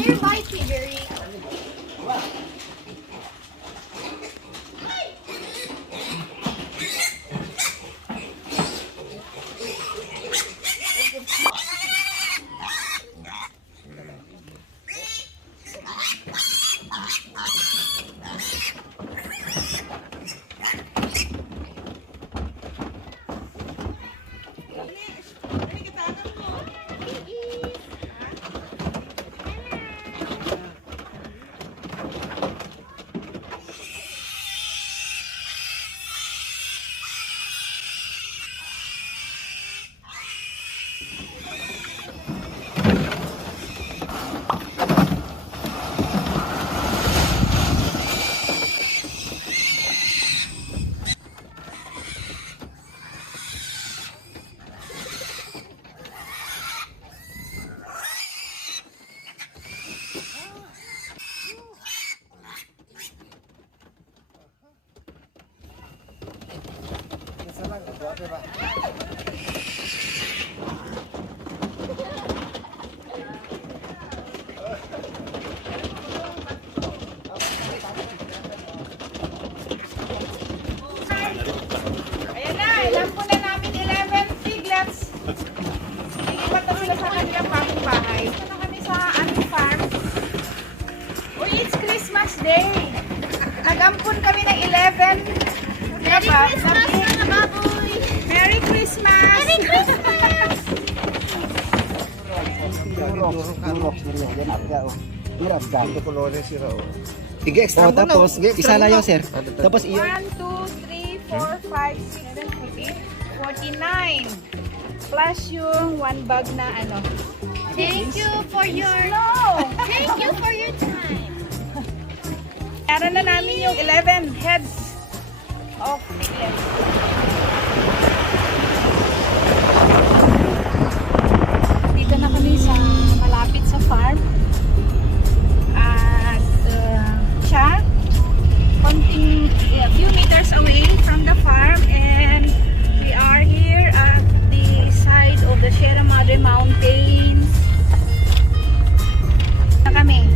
Nearby piggery. Ayan na, ilan po na namin 11 piglets. Iiwan na sila sa kanilang bagong bahay. Ito na kami sa aming farm. Uy, it's Christmas Day. Nag-ampun kami ng 11. Merry Christmas mga baboy! Merry Christmas! Merry Christmas! Sige, extra mo tapos, isa lang yun, sir. Tapos 1, 2, 3, 4, 5, 6, 7, 8, 49. Plus yung 1 bag na ano. Thank you for your time. Kaya na namin yung 11 heads of piglets. Dito na kami sa malapit sa farm. At siya, a few meters away from the farm, and we are here at the side of the Sierra Madre Mountains. Na kami.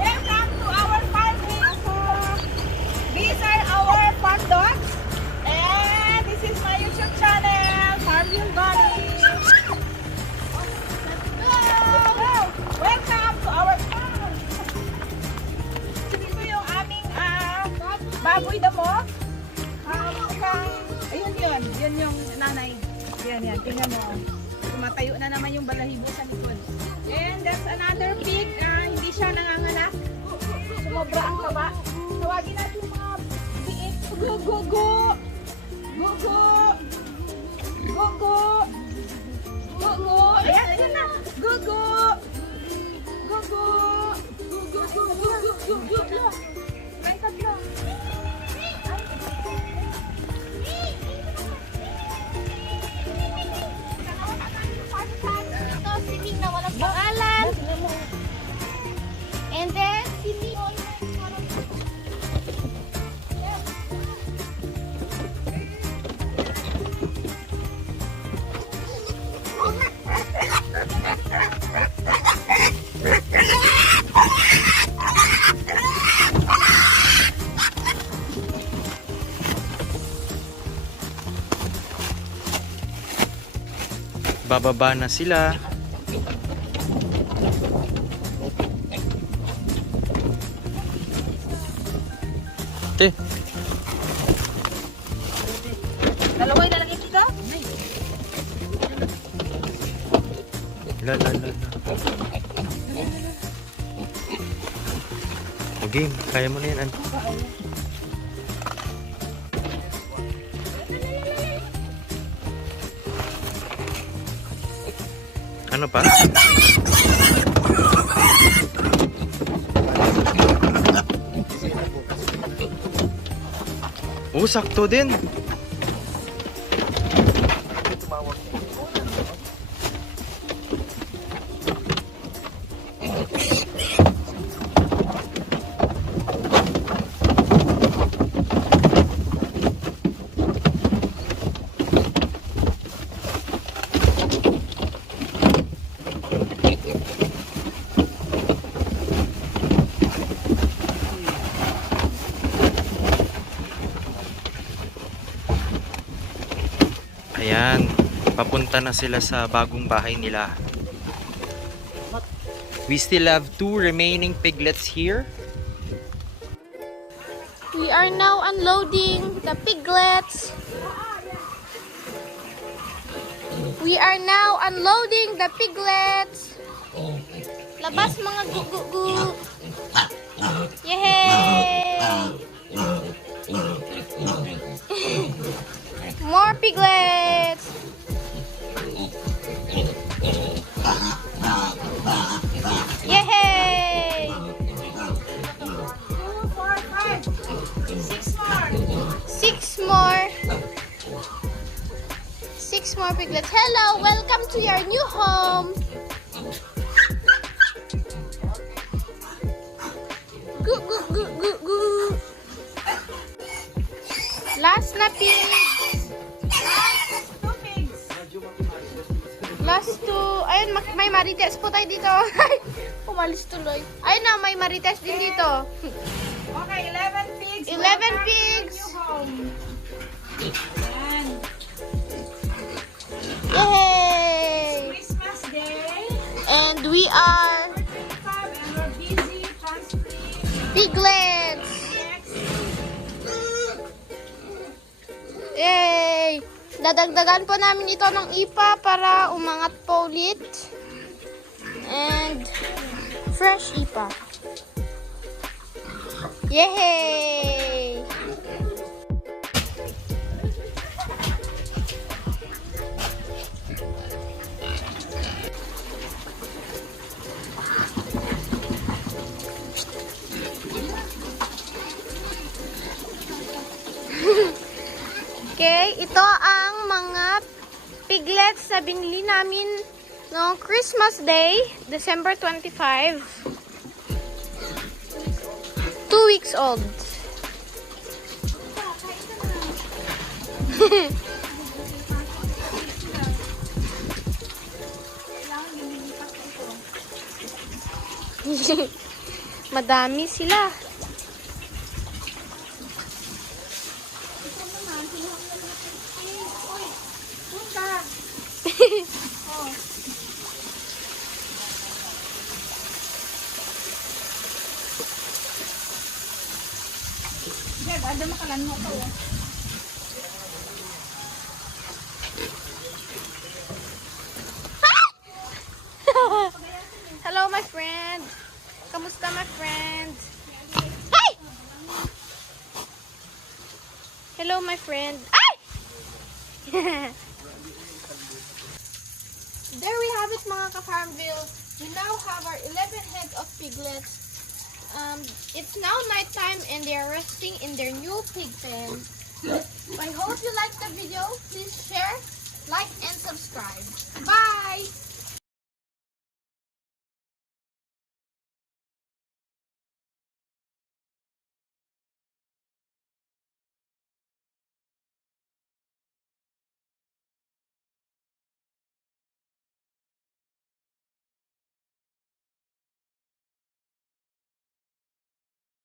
Welcome to our farming. These are our farm dogs, and this is my YouTube channel, Farm Yung Bunny. Welcome to our farm. Ito yung aming baboy damo. Ayun yun yung nanay. Yan, tingnan mo. Tumatayo na naman yung balahibo sa likod. And that's another pig. Hindi siya nanganganak. Sumobra ang taba. Tawagin natin mga biik. Gugu! Gugu! Gugu! Gugu! Ayan na! Gugu! Gugu! Gugu! Gugu! Gugu! May tatlo. Ito, sining na walang pangalan. And then, sining. Bababa na sila. Te, Dalawa na lang yung dito? la. game. Kaya mo na yan. An. Ano pa? Oh, sakto din. Ayan, papunta na sila sa bagong bahay nila. We still have 2 remaining piglets here. We are now unloading the piglets. We are now unloading the piglets. Labas mga gu-gu-gu. Yay! More piglets. Yay! 2, 4, 5, 6 more. 6 more. 6 more piglets. Hello, welcome to your new home. Gu gu gu gu gu. Last na pig. 2 pigs. Last 2. Ayun, may marites po tayo dito. Umalis tuloy. Ayun na, may marites din dito. Okay, 11 pigs. 11 Welcome pigs. to your new home. Ayan. Yay! Christmas Day. And we are And we're busy transferring piglets. eggs. Yay! Dadagdagan po namin ito ng ipa para umangat po ulit. And fresh ipa. Yay! Okay, ito ang mga piglets na binili namin noong Christmas Day, December 25. 2 weeks old. Madami sila. Yan, ada makalan mo to. Hello, my friend. Kamusta, my friend? Hey! Hello, my friend. Ay! There we have it, mga ka-Farmville. We now have our 11 head of piglets. It's now nighttime and they are resting in their new pig pen. I hope you liked the video. Please share, like, and subscribe. Bye!